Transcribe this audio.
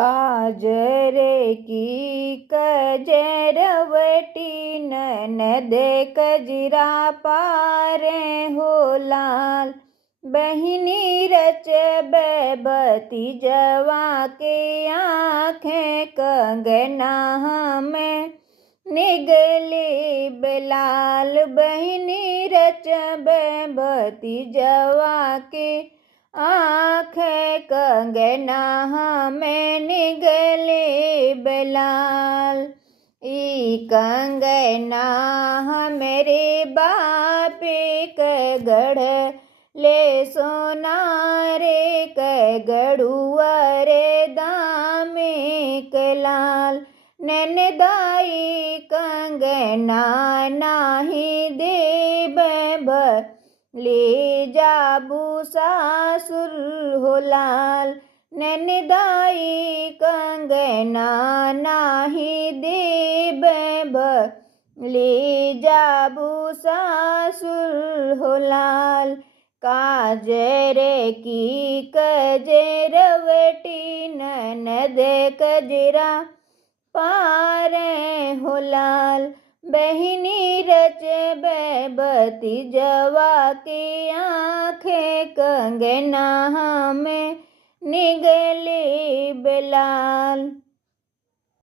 काजरे की कजरवटी ननद कजरा पारे हो लाल। बहिनी रच बेबती जवा के आँखें कंगना हमें निगली बेलाल। बहिनी रच बेबती जवा के आँखें कंगना हमें निगले बेलाल। ई कंगना हमरे बाप के गढ़ ले सोना रे के गढ़ुआ रे दामे के लाल। ननदाई कंगना नाही देब ले जाबू सासुर हो लाल। ननदाई कंगना नाही देब ले जाबू सासुर हो लाल। काजरे की कजरवटी ननद कजरा पारे हो लाल। बहिनी रच बेबती जवा के आँखें कंगना हमें निगले बेलाल।